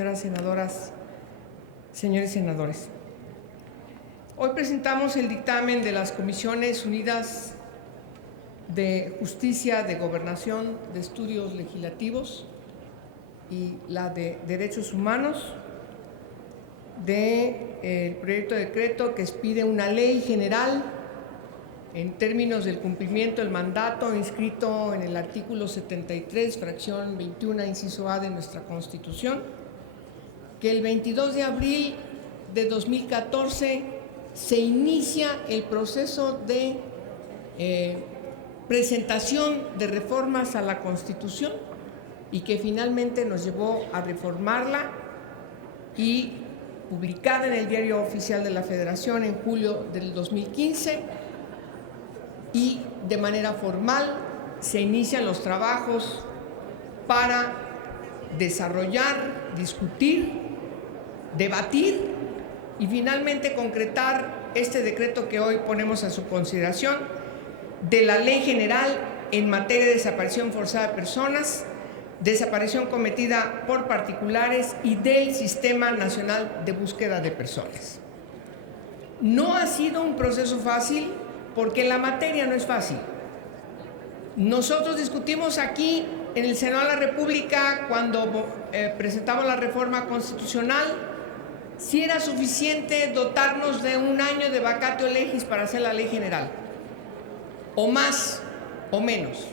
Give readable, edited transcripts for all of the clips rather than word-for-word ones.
Señoras senadoras, señores senadores, hoy presentamos el dictamen de las Comisiones Unidas de Justicia, de Gobernación, de Estudios Legislativos y la de Derechos Humanos del proyecto de decreto que expide una ley general en términos del cumplimiento del mandato inscrito en el artículo 73, fracción 21, inciso A de nuestra Constitución, que el 22 de abril de 2014 se inicia el proceso de presentación de reformas a la Constitución y que finalmente nos llevó a reformarla y publicada en el Diario Oficial de la Federación en julio del 2015, y de manera formal se inician los trabajos para desarrollar, discutir, debatir y finalmente concretar este decreto que hoy ponemos a su consideración de la Ley General en materia de desaparición forzada de personas, desaparición cometida por particulares y del Sistema Nacional de Búsqueda de Personas. No ha sido un proceso fácil porque la materia no es fácil. Nosotros discutimos aquí en el Senado de la República, cuando presentamos la reforma constitucional, si era suficiente dotarnos de un año de vacatio legis para hacer la ley general, o más o menos.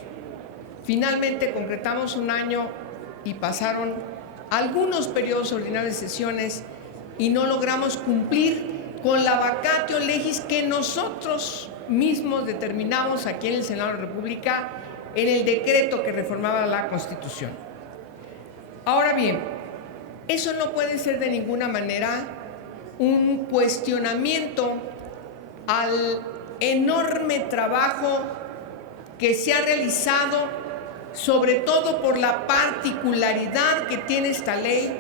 Finalmente concretamos un año y pasaron algunos periodos ordinarios de sesiones y no logramos cumplir con la vacatio legis que nosotros mismos determinamos aquí en el Senado de la República en el decreto que reformaba la Constitución. Ahora bien, eso no puede ser de ninguna manera un cuestionamiento al enorme trabajo que se ha realizado, sobre todo por la particularidad que tiene esta ley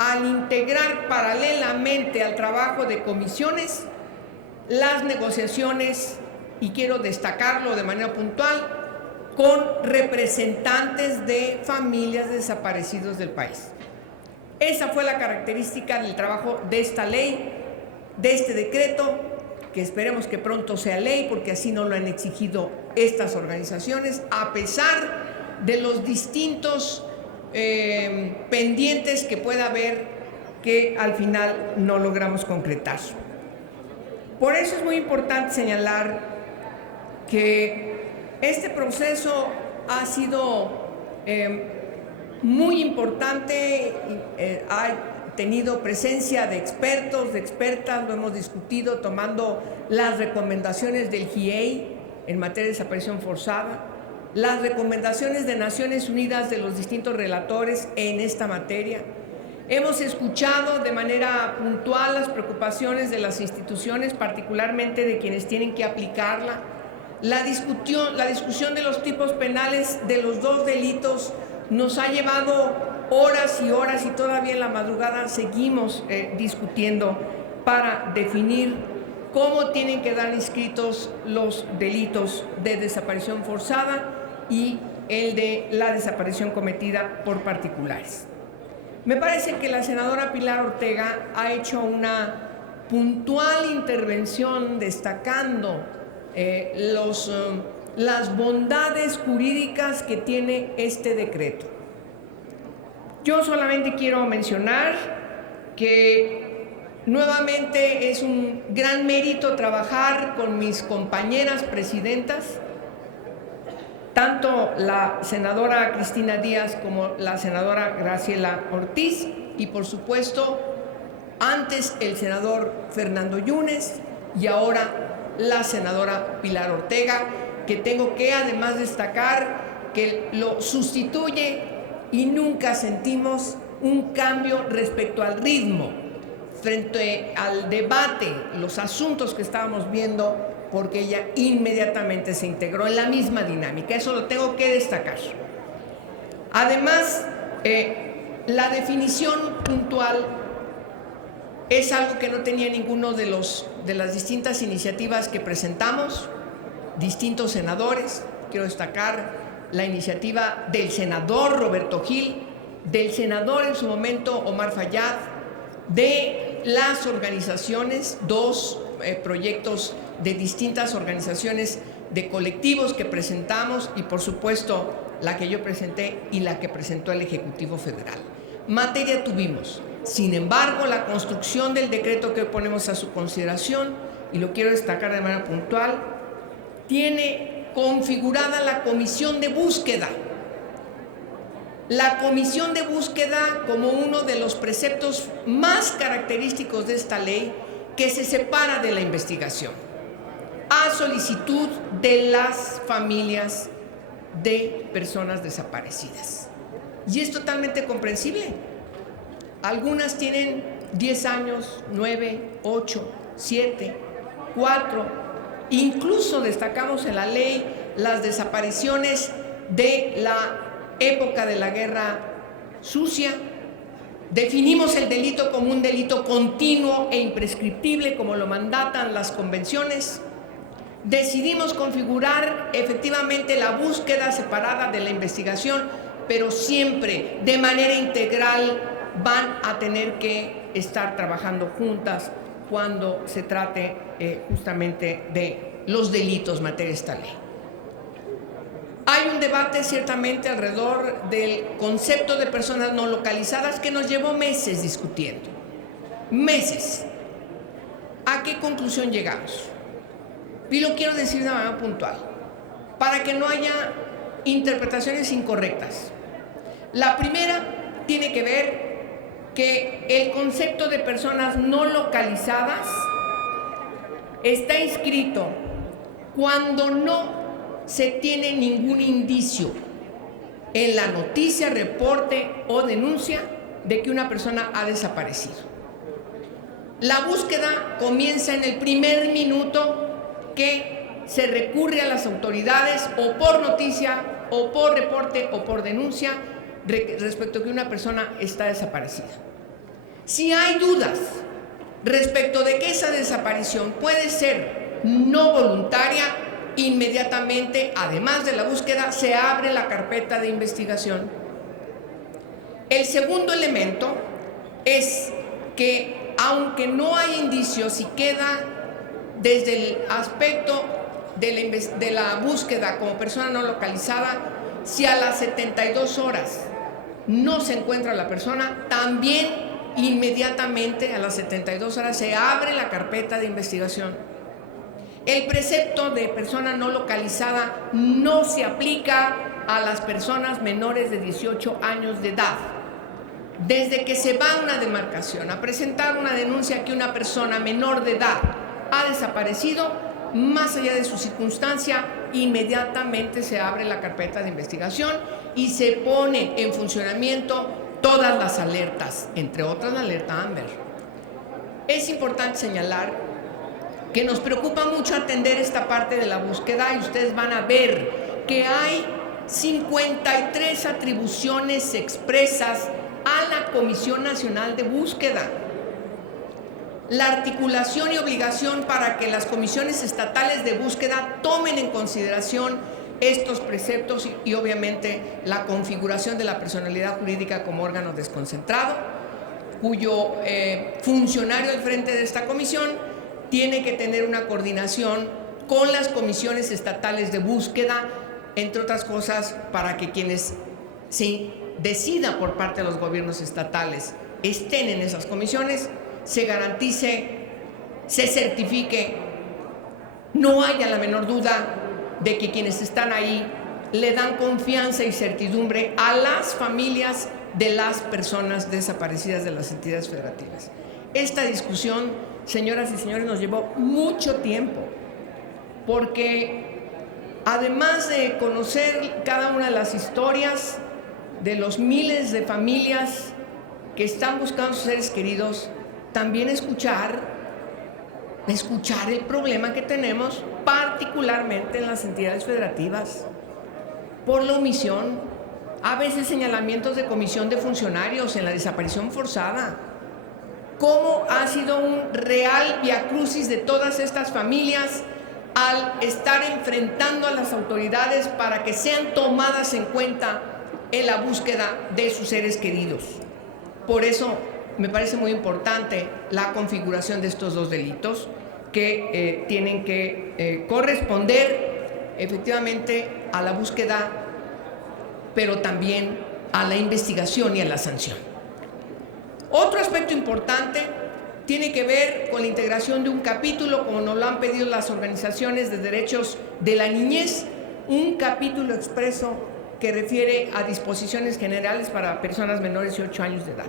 al integrar paralelamente al trabajo de comisiones las negociaciones, y quiero destacarlo de manera puntual, con representantes de familias de desaparecidos del país. Esa fue la característica del trabajo de esta ley, de este decreto, que esperemos que pronto sea ley, porque así no lo han exigido estas organizaciones, a pesar de los distintos pendientes que pueda haber que al final no logramos concretar. Por eso es muy importante señalar que este proceso ha sido muy importante, ha tenido presencia de expertos, de expertas, lo hemos discutido tomando las recomendaciones del GIEI en materia de desaparición forzada, las recomendaciones de Naciones Unidas de los distintos relatores en esta materia. Hemos escuchado de manera puntual las preocupaciones de las instituciones, particularmente de quienes tienen que aplicarla. La discusión de los tipos penales de los dos delitos nos ha llevado horas y horas y todavía en la madrugada seguimos discutiendo para definir cómo tienen que quedar inscritos los delitos de desaparición forzada y el de la desaparición cometida por particulares. Me parece que la senadora Pilar Ortega ha hecho una puntual intervención destacando las bondades jurídicas que tiene este decreto. Yo solamente quiero mencionar que nuevamente es un gran mérito trabajar con mis compañeras presidentas, tanto la senadora Cristina Díaz como la senadora Graciela Ortiz, y por supuesto antes el senador Fernando Yunes y ahora la senadora Pilar Ortega, que tengo que además destacar que lo sustituye y nunca sentimos un cambio respecto al ritmo, frente al debate, los asuntos que estábamos viendo, porque ella inmediatamente se integró en la misma dinámica. Eso lo tengo que destacar. Además, la definición puntual es algo que no tenía ninguno de las distintas iniciativas que presentamos, distintos senadores. Quiero destacar la iniciativa del senador Roberto Gil, del senador en su momento Omar Fayad, de las organizaciones, dos proyectos de distintas organizaciones de colectivos que presentamos y por supuesto la que yo presenté y la que presentó el Ejecutivo Federal. Materia tuvimos. Sin embargo, la construcción del decreto que hoy ponemos a su consideración, y lo quiero destacar de manera puntual, tiene configurada la comisión de búsqueda. La comisión de búsqueda como uno de los preceptos más característicos de esta ley, que se separa de la investigación, a solicitud de las familias de personas desaparecidas. Y es totalmente comprensible. Algunas tienen 10 años, 9, 8, 7, 4. Incluso destacamos en la ley las desapariciones de la época de la Guerra Sucia. Definimos el delito como un delito continuo e imprescriptible, como lo mandatan las convenciones. Decidimos configurar efectivamente la búsqueda separada de la investigación, pero siempre de manera integral van a tener que estar trabajando juntas cuando se trate justamente de los delitos materia de esta ley. Hay un debate ciertamente alrededor del concepto de personas no localizadas que nos llevó meses discutiendo. Meses. ¿A qué conclusión llegamos? Y lo quiero decir de manera puntual, para que no haya interpretaciones incorrectas. La primera tiene que ver que el concepto de personas no localizadas está inscrito cuando no se tiene ningún indicio en la noticia, reporte o denuncia de que una persona ha desaparecido. La búsqueda comienza en el primer minuto que se recurre a las autoridades o por noticia o por reporte o por denuncia respecto a que una persona está desaparecida. Si hay dudas respecto de que esa desaparición puede ser no voluntaria, inmediatamente, además de la búsqueda, se abre la carpeta de investigación. El segundo elemento es que, aunque no hay indicios y queda desde el aspecto de la búsqueda como persona no localizada, si a las 72 horas no se encuentra la persona, también inmediatamente a las 72 horas se abre la carpeta de investigación. El precepto de persona no localizada no se aplica a las personas menores de 18 años de edad. Desde que se va a una demarcación a presentar una denuncia que una persona menor de edad ha desaparecido, más allá de su circunstancia, inmediatamente se abre la carpeta de investigación y se pone en funcionamiento todas las alertas, entre otras la alerta Amber. Es importante señalar que nos preocupa mucho atender esta parte de la búsqueda y ustedes van a ver que hay 53 atribuciones expresas a la Comisión Nacional de Búsqueda. La articulación y obligación para que las comisiones estatales de búsqueda tomen en consideración estos preceptos y obviamente la configuración de la personalidad jurídica como órgano desconcentrado, cuyo funcionario al frente de esta comisión tiene que tener una coordinación con las comisiones estatales de búsqueda, entre otras cosas, para que quienes se decida por parte de los gobiernos estatales estén en esas comisiones, se garantice, se certifique, no haya la menor duda de que quienes están ahí le dan confianza y certidumbre a las familias de las personas desaparecidas de las entidades federativas. Esta discusión, señoras y señores, nos llevó mucho tiempo, porque además de conocer cada una de las historias de los miles de familias que están buscando a sus seres queridos, también escuchar el problema que tenemos particularmente en las entidades federativas por la omisión, a veces señalamientos de comisión de funcionarios en la desaparición forzada. Cómo ha sido un real viacrucis de todas estas familias al estar enfrentando a las autoridades para que sean tomadas en cuenta en la búsqueda de sus seres queridos. Por eso me parece muy importante la configuración de estos dos delitos que tienen que corresponder efectivamente a la búsqueda, pero también a la investigación y a la sanción. Otro aspecto importante tiene que ver con la integración de un capítulo, como nos lo han pedido las organizaciones de derechos de la niñez, un capítulo expreso que refiere a disposiciones generales para personas menores de 8 años de edad.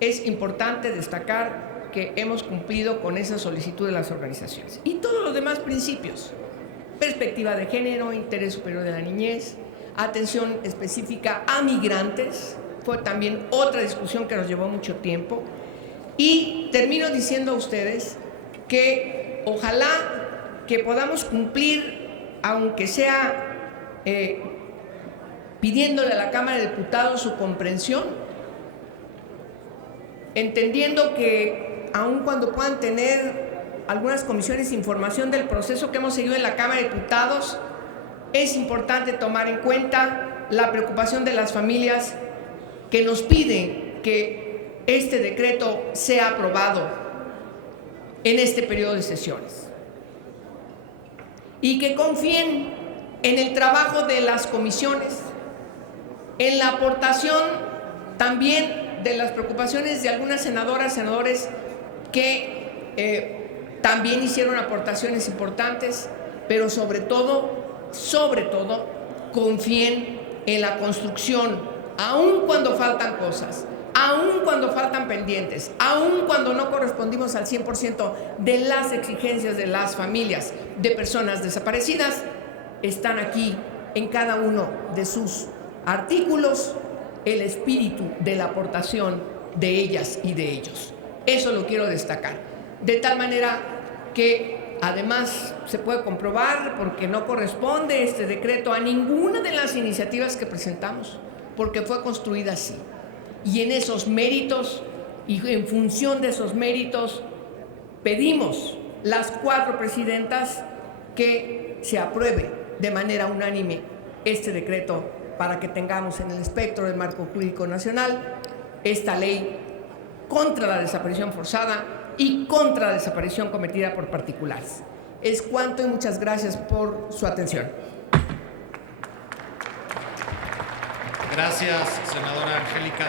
Es importante destacar que hemos cumplido con esa solicitud de las organizaciones. Y todos los demás principios: perspectiva de género, interés superior de la niñez, atención específica a migrantes, fue también otra discusión que nos llevó mucho tiempo. Y termino diciendo a ustedes que ojalá que podamos cumplir, aunque sea pidiéndole a la Cámara de Diputados su comprensión, entendiendo que aun cuando puedan tener algunas comisiones información del proceso que hemos seguido en la Cámara de Diputados, es importante tomar en cuenta la preocupación de las familias que nos piden que este decreto sea aprobado en este periodo de sesiones y que confíen en el trabajo de las comisiones, en la aportación también de las preocupaciones de algunas senadoras, senadores que también hicieron aportaciones importantes, pero sobre todo, confíen en la construcción, aun cuando faltan cosas, aun cuando faltan pendientes, aun cuando no correspondimos al 100% de las exigencias de las familias de personas desaparecidas. Están aquí en cada uno de sus artículos el espíritu de la aportación de ellas y de ellos. Eso lo quiero destacar. De tal manera que además se puede comprobar, porque no corresponde este decreto a ninguna de las iniciativas que presentamos, porque fue construida así. Y en esos méritos y en función de esos méritos pedimos las 4 presidentas que se apruebe de manera unánime este decreto para que tengamos en el espectro del marco jurídico nacional esta ley contra la desaparición forzada y contra la desaparición cometida por particulares. Es cuanto y muchas gracias por su atención. Gracias, senadora Angélica.